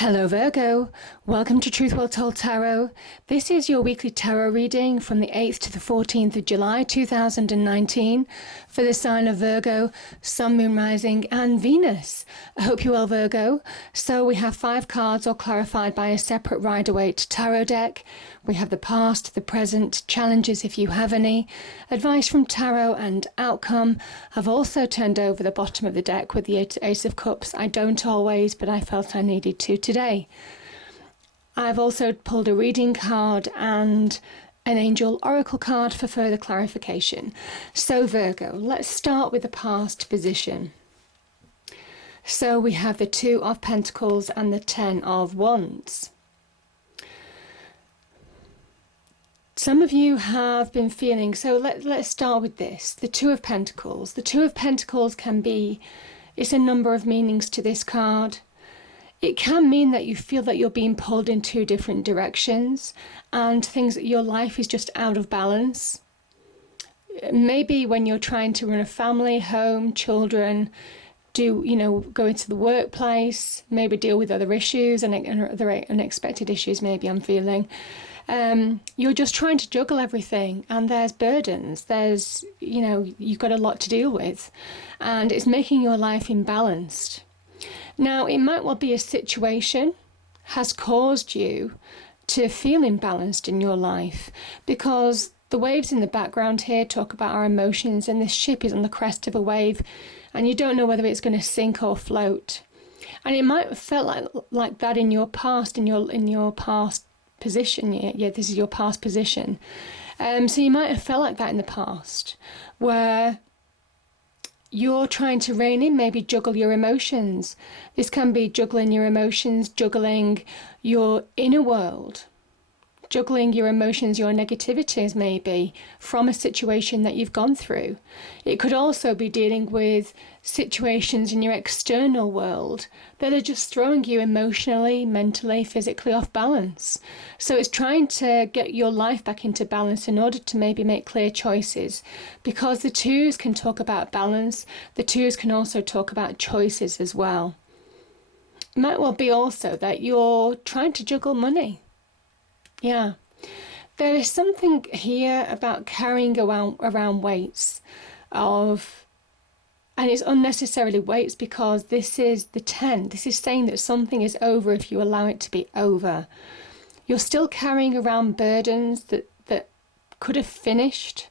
Hello Virgo, welcome to Truth Well Told Tarot. This is your weekly tarot reading from the 8th to the 14th of July 2019 for the sign of Virgo, Sun, Moon, Rising and Venus. I hope you're well, Virgo. So we have 5 cards all clarified by a separate Rider-Waite tarot deck. We have the past, the present, challenges if you have any, advice from tarot and outcome. I've also turned over the bottom of the deck with the Ace of Cups. I don't always, but I felt I needed to today. I've also pulled a reading card and an angel oracle card for further clarification. So Virgo, let's start with the past position. So we have the 2 of Pentacles and the 10 of Wands. Some of you have been feeling, so let's start with this, the 2 of Pentacles. The 2 of Pentacles can be, it's a number of meanings to this card. It can mean that you feel that you're being pulled in 2 different directions and your life is just out of balance. Maybe when you're trying to run a family, home, children, go into the workplace, maybe deal with other issues and other unexpected issues maybe I'm feeling. You're just trying to juggle everything and there's burdens, you've got a lot to deal with and it's making your life imbalanced. Now, it might well be a situation has caused you to feel imbalanced in your life because the waves in the background here talk about our emotions and this ship is on the crest of a wave and you don't know whether it's going to sink or float. And it might have felt like that in your past, in your past position. Yeah, this is your past position. So you might have felt like that in the past where you're trying to rein in, maybe juggle your emotions. This can be juggling your emotions, juggling your inner world, juggling your emotions, your negativities maybe from a situation that you've gone through. It could also be dealing with situations in your external world that are just throwing you emotionally, mentally, physically off balance. So it's trying to get your life back into balance in order to maybe make clear choices, because the 2s can talk about balance. The 2s can also talk about choices as well. It might well be also that you're trying to juggle money. Yeah, there is something here about carrying around weights and it's unnecessarily weights because this is the 10. This is saying that something is over if you allow it to be over. You're still carrying around burdens that could have finished.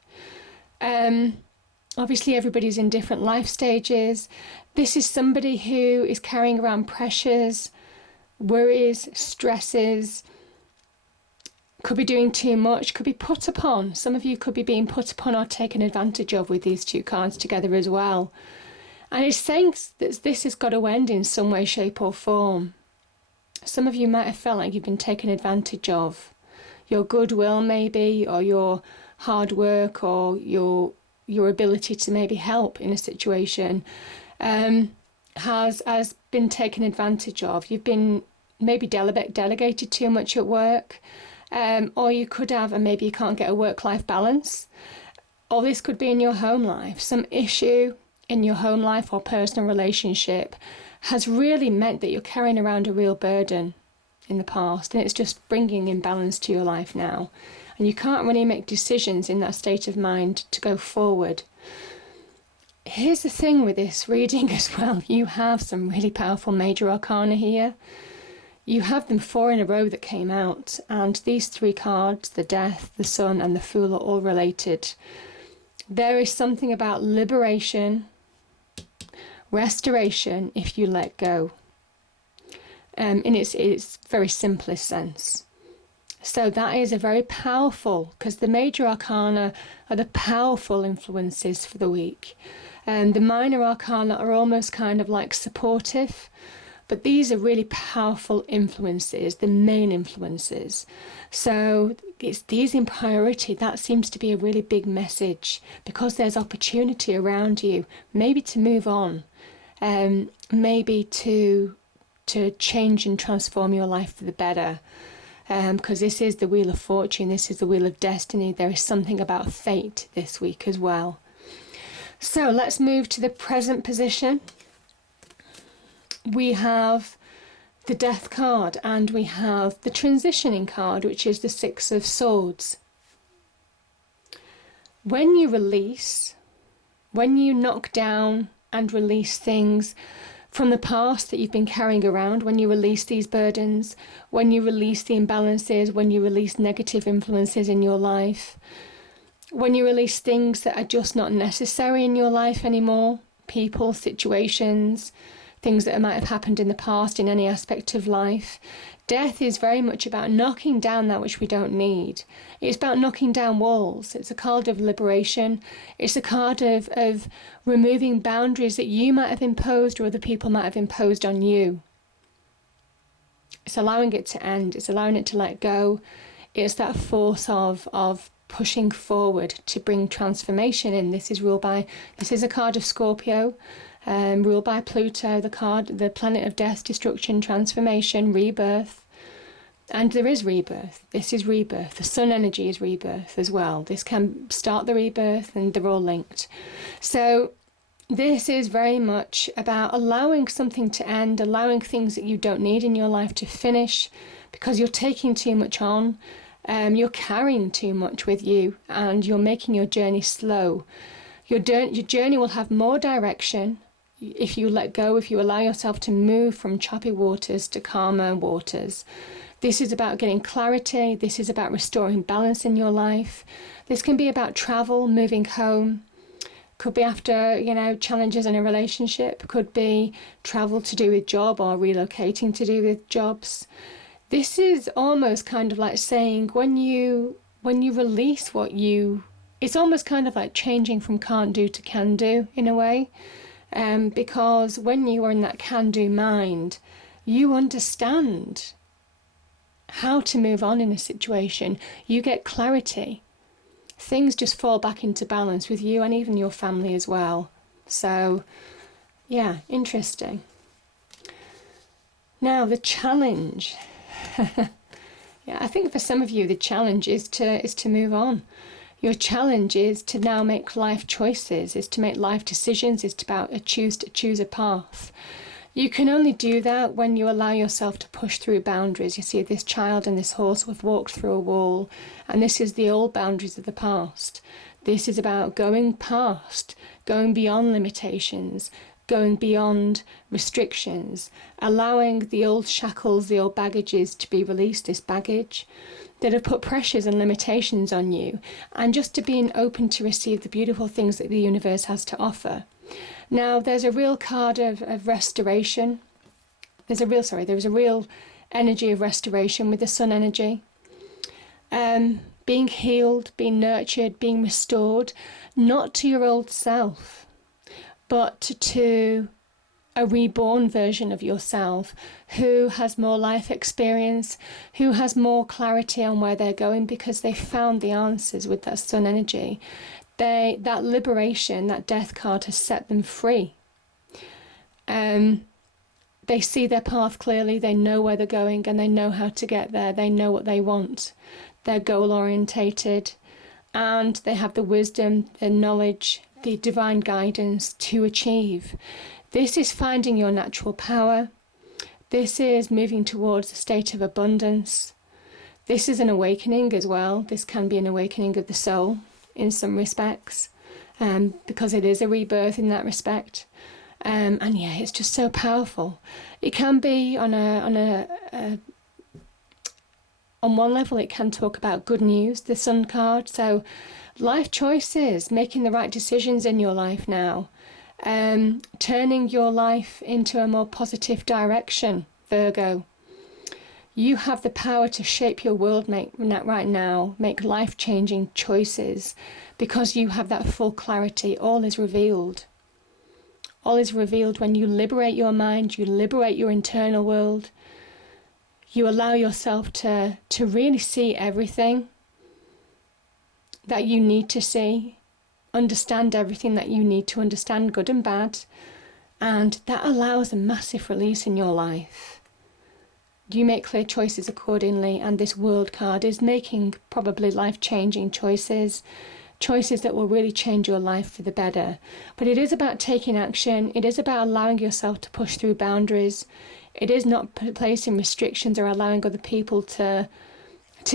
Obviously everybody's in different life stages. This is somebody who is carrying around pressures, worries, stresses, could be doing too much, could be put upon. Some of you could be being put upon or taken advantage of with these 2 cards together as well. And it's saying that this has got to end in some way, shape or form. Some of you might have felt like you've been taken advantage of. Your goodwill maybe, or your hard work, or your ability to maybe help in a situation has been taken advantage of. You've been maybe delegated too much at work. Or you could have, and maybe you can't get a work-life balance. Or this could be in your home life. Some issue in your home life or personal relationship has really meant that you're carrying around a real burden in the past. And it's just bringing imbalance to your life now. And you can't really make decisions in that state of mind to go forward. Here's the thing with this reading as well. You have some really powerful major arcana here. You have them 4 in a row that came out, and these 3 cards, the Death, the Sun and the Fool, are all related. There is something about liberation, restoration if you let go, in its very simplest sense. So that is a very powerful, because the major arcana are the powerful influences for the week, and the minor arcana are almost kind of like supportive. But these are really powerful influences, the main influences. So it's these in priority. That seems to be a really big message because there's opportunity around you, maybe to move on, maybe to change and transform your life for the better. Because this is the Wheel of Fortune, this is the Wheel of Destiny. There is something about fate this week as well. So let's move to the present position. We have the Death card, and we have the transitioning card, which is the Six of Swords. When you release, when you knock down and release things from the past that you've been carrying around, when you release these burdens, when you release the imbalances, when you release negative influences in your life, when you release things that are just not necessary in your life anymore, people, situations, things that might have happened in the past in any aspect of life. Death is very much about knocking down that which we don't need. It's about knocking down walls. It's a card of liberation. It's a card of removing boundaries that you might have imposed or other people might have imposed on you. It's allowing it to end. It's allowing it to let go. It's that force of pushing forward to bring transformation in. This is a card of Scorpio, ruled by Pluto, the planet of death, destruction, transformation, rebirth. And there is rebirth. This is rebirth. The sun energy is rebirth as well. This can start the rebirth, and they're all linked. So this is very much about allowing something to end, allowing things that you don't need in your life to finish, because you're taking too much on. You're carrying too much with you, and you're making your journey slow. Your journey will have more direction if you let go, if you allow yourself to move from choppy waters to calmer waters. This is about getting clarity. This is about restoring balance in your life. This can be about travel, moving home. Could be after, challenges in a relationship. Could be travel to do with job or relocating to do with jobs. This is almost kind of like saying when you release it's almost kind of like changing from can't do to can do in a way. Because when you are in that can do mind, you understand how to move on in a situation. You get clarity. Things just fall back into balance with you and even your family as well. So, yeah, interesting. Now, the challenge. Yeah, I think for some of you the challenge is to move on. Your challenge is to now make life choices, is to make life decisions, is to choose a path. You can only do that when you allow yourself to push through boundaries. You see, this child and this horse have walked through a wall, and this is the old boundaries of the past. This is about going past, going beyond limitations, going beyond restrictions, allowing the old shackles, the old baggages to be released, this baggage that have put pressures and limitations on you, and just to being open to receive the beautiful things that the universe has to offer. Now, there's a real card of restoration. There's a real energy of restoration with the sun energy. Being healed, being nurtured, being restored, not to your old self, but to a reborn version of yourself who has more life experience, who has more clarity on where they're going because they found the answers with that sun energy. That liberation, that death card has set them free. They see their path clearly, they know where they're going, and they know how to get there. They know what they want. They're goal orientated, and they have the wisdom, the knowledge, the divine guidance to achieve. This is finding your natural power. This is moving towards a state of abundance. This is an awakening as well. This can be an awakening of the soul in some respects, because it is a rebirth in that respect. And yeah, it's just so powerful. It can be on one level, it can talk about good news, the sun card. So life choices, making the right decisions in your life now, turning your life into a more positive direction, Virgo. You have the power to shape your world right now, make life-changing choices, because you have that full clarity. All is revealed. All is revealed when you liberate your mind, you liberate your internal world. You allow yourself to really see everything that you need to see, understand everything that you need to understand, good and bad, and that allows a massive release in your life. You make clear choices accordingly, and this world card is making probably life-changing choices that will really change your life for the better. But it is about taking action. It is about allowing yourself to push through boundaries. It is not placing restrictions or allowing other people to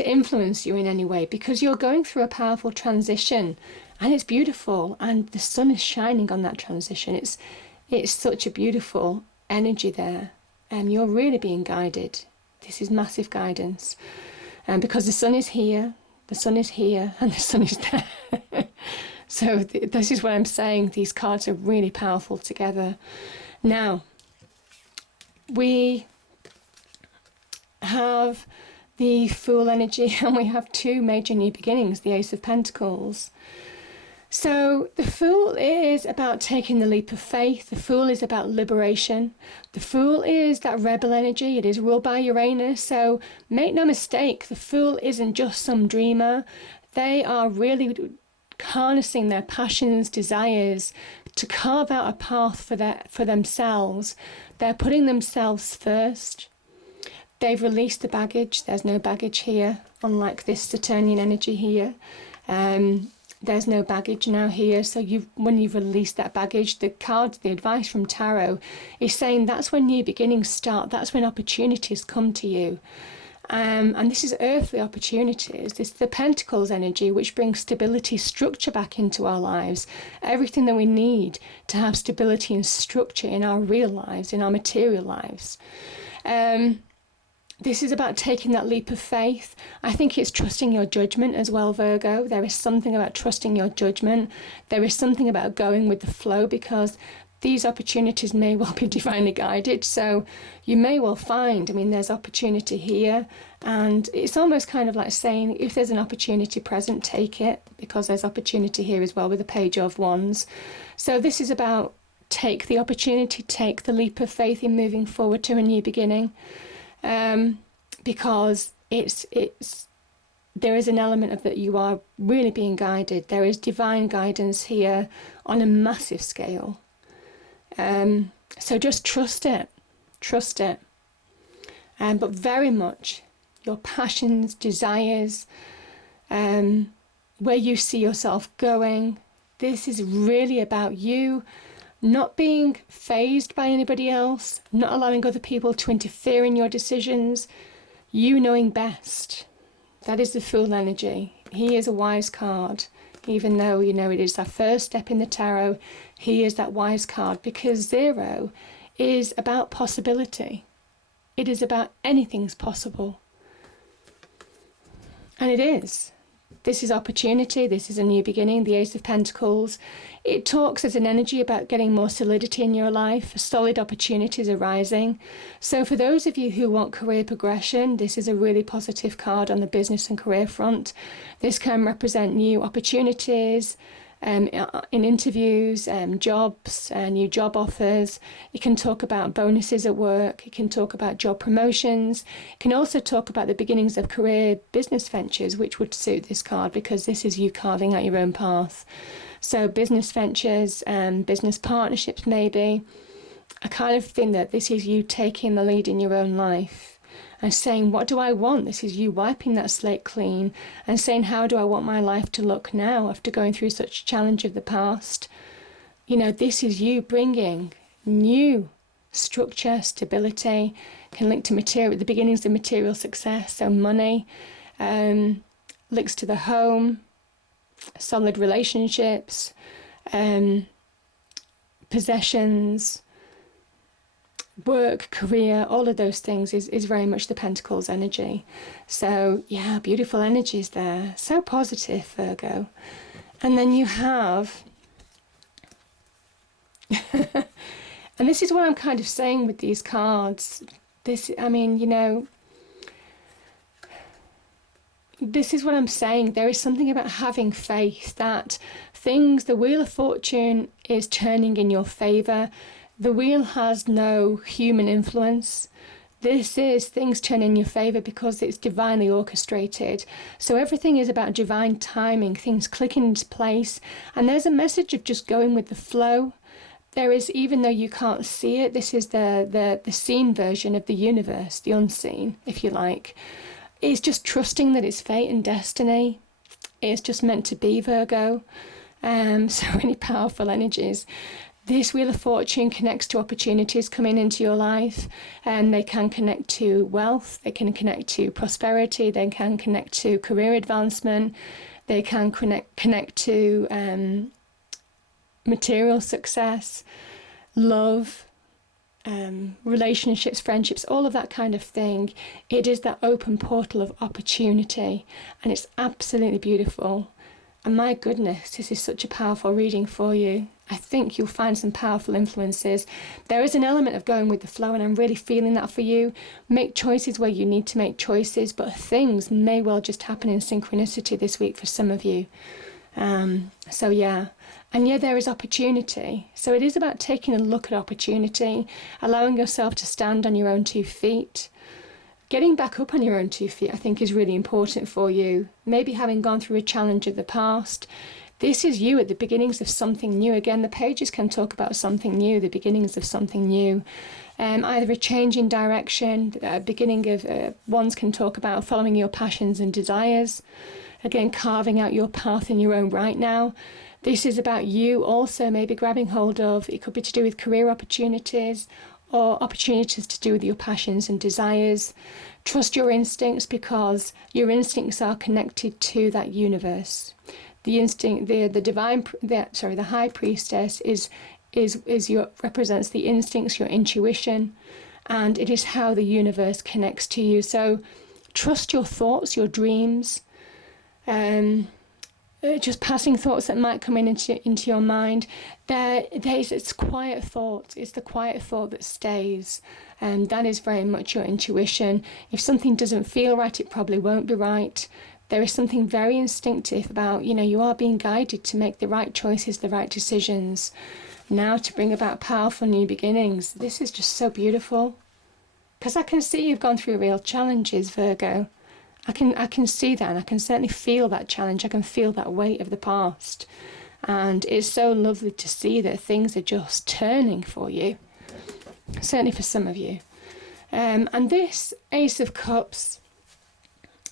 influence you in any way, because you're going through a powerful transition, and it's beautiful, and the sun is shining on that transition. It's such a beautiful energy there, and you're really being guided. This is massive guidance, and because the sun is here, and the sun is there. So this is what I'm saying. These cards are really powerful together. Now, we have the Fool energy, and we have two major new beginnings, the Ace of Pentacles. So the Fool is about taking the leap of faith. The Fool is about liberation. The Fool is that rebel energy. It is ruled by Uranus. So make no mistake, the Fool isn't just some dreamer. They are really harnessing their passions, desires, to carve out a path for themselves. They're putting themselves first. They've released the baggage. There's no baggage here, unlike this Saturnian energy here. There's no baggage now here. So when you've released that baggage, the advice from Tarot is saying that's when new beginnings start. That's when opportunities come to you. And this is earthly opportunities. This is the Pentacles energy, which brings stability, structure back into our lives. Everything that we need to have stability and structure in our real lives, in our material lives. This is about taking that leap of faith. I think it's trusting your judgment as well, Virgo. There is something about trusting your judgment. There is something about going with the flow, because these opportunities may well be divinely guided. So you may well find, there's opportunity here. And it's almost kind of like saying, if there's an opportunity present, take it, because there's opportunity here as well with the Page of Wands. So this is about take the opportunity, take the leap of faith in moving forward to a new beginning. Because there is an element of that you are really being guided. There is divine guidance here on a massive scale. So just trust it, but very much your passions, desires, where you see yourself going. This is really about you not being fazed by anybody else, not allowing other people to interfere in your decisions, you knowing best. That is the Fool energy. He is a wise card. Even though, it is our first step in the tarot, he is that wise card, because 0 is about possibility. It is about anything's possible. And it is. This is opportunity. This is a new beginning, the Ace of Pentacles. It talks as an energy about getting more solidity in your life, solid opportunities arising. So for those of you who want career progression, this is a really positive card on the business and career front. This can represent new opportunities in interviews, jobs, new job offers. It can talk about bonuses at work. It can talk about job promotions. It can also talk about the beginnings of career business ventures, which would suit this card, because this is you carving out your own path. So business ventures and business partnerships, maybe. I kind of think that this is you taking the lead in your own life and saying, what do I want? This is you wiping that slate clean and saying, how do I want my life to look now after going through such a challenge of the past? This is you bringing new structure, stability, can link to material, the beginnings of material success, so money, links to the home, solid relationships, possessions, work, career, all of those things is very much the Pentacles energy. So yeah, beautiful energies there. So positive, Virgo. And then you have, and this is what I'm kind of saying with these cards. This is what I'm saying. There is something about having faith that the Wheel of Fortune is turning in your favour. The wheel has no human influence. This is things turn in your favour because it's divinely orchestrated. So everything is about divine timing, things clicking into place. And there's a message of just going with the flow. There is, even though you can't see it, this is the seen version of the universe, the unseen, if you like. It's just trusting that it's fate and destiny. It's just meant to be, Virgo. So many powerful energies. This Wheel of Fortune connects to opportunities coming into your life, and they can connect to wealth, they can connect to prosperity, they can connect to career advancement, they can connect to material success, love, relationships, friendships, all of that kind of thing. It is that open portal of opportunity, and it's absolutely beautiful. And my goodness, this is such a powerful reading for you. I think you'll find some powerful influences. There is an element of going with the flow, and I'm really feeling that for you. Make choices where you need to make choices, but things may well just happen in synchronicity this week for some of you. So yeah. And yeah, there is opportunity. So it is about taking a look at opportunity, allowing yourself to stand on your own 2 feet. Getting back up on your own 2 feet, I think, is really important for you. Maybe having gone through a challenge of the past. This is you at the beginnings of something new. Again, the pages can talk about something new, the beginnings of something new. Either a change in direction, beginning of, ones can talk about following your passions and desires. Again, carving out your path in your own right now. This is about you also maybe grabbing hold of, it could be to do with career opportunities or opportunities to do with your passions and desires. Trust your instincts, because your instincts are connected to that universe. The instinct, the High Priestess represents the instincts, your intuition, and it is how the universe connects to you. So trust your thoughts, your dreams, just passing thoughts that might come into your mind. It's quiet thought. It's the quiet thought that stays, and that is very much your intuition. If something doesn't feel right, it probably won't be right. There is something very instinctive about, you are being guided to make the right choices, the right decisions, now to bring about powerful new beginnings. This is just so beautiful, because I can see you've gone through real challenges, Virgo. I can see that, and I can certainly feel that challenge. I can feel that weight of the past. And it's so lovely to see that things are just turning for you, certainly for some of you. And this Ace of Cups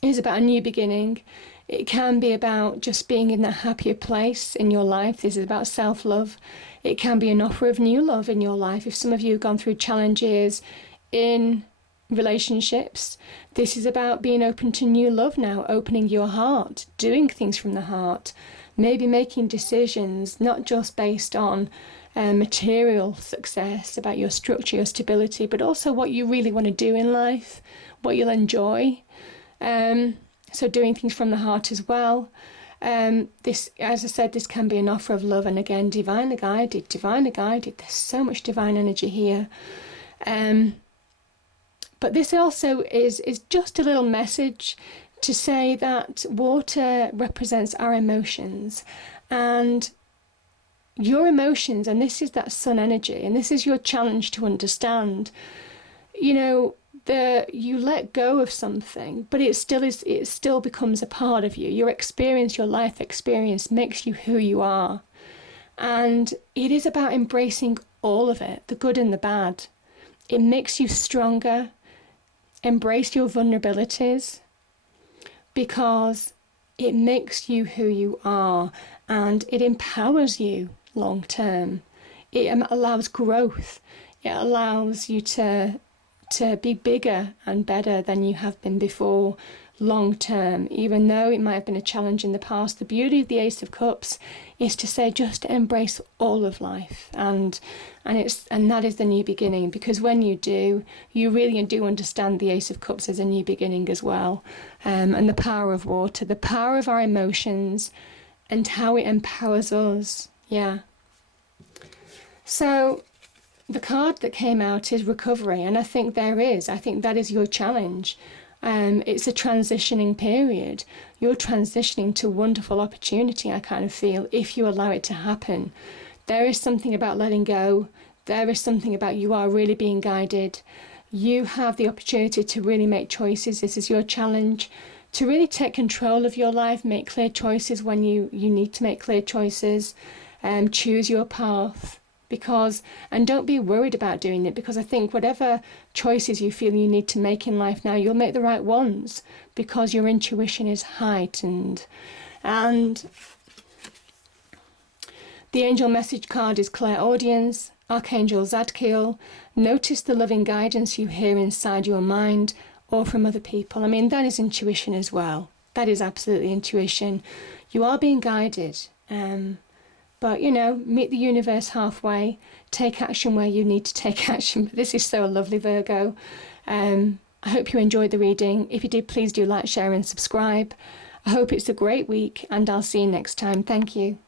is about a new beginning. It can be about just being in that happier place in your life. This is about self-love. It can be an offer of new love in your life. If some of you have gone through challenges in relationships, this is about being open to new love now, opening your heart, doing things from the heart, maybe making decisions not just based on material success, about your structure, your stability, but also what you really want to do in life, what you'll enjoy. So doing things from the heart as well. This, as I said, this can be an offer of love, and again, divinely guided. There's so much divine energy here. But this also is just a little message to say that water represents our emotions, and your emotions, and this is that sun energy, and this is your challenge to understand. You let go of something, but it still becomes a part of you. Your experience, your life experience, makes you who you are, and it is about embracing all of it, the good and the bad. It makes you stronger. Embrace your vulnerabilities, because it makes you who you are, and it empowers you long term. It allows growth. It allows you to be bigger and better than you have been before long term, even though it might have been a challenge in the past. The beauty of the Ace of Cups is to say, just embrace all of life, and that is the new beginning, because when you do, you really do understand the Ace of Cups as a new beginning as well, and the power of water, the power of our emotions, and how it empowers us. So the card that came out is recovery, and I think that is your challenge. It's a transitioning period. You're transitioning to wonderful opportunity, I kind of feel, if you allow it to happen. There is something about letting go. There is something about you are really being guided. You have the opportunity to really make choices. This is your challenge, to really take control of your life, make clear choices when you need to make clear choices, choose your path. And don't be worried about doing it, because I think whatever choices you feel you need to make in life now, you'll make the right ones, because your intuition is heightened. And The angel message card is clairaudience, Archangel Zadkiel. Notice the loving guidance you hear inside your mind or from other people. I mean, that is intuition as well. That is absolutely intuition. You are being guided. But, you know, meet the universe halfway. Take action where you need to take action. But this is so lovely, Virgo. I hope you enjoyed the reading. If you did, please do like, share and subscribe. I hope it's a great week, and I'll see you next time. Thank you.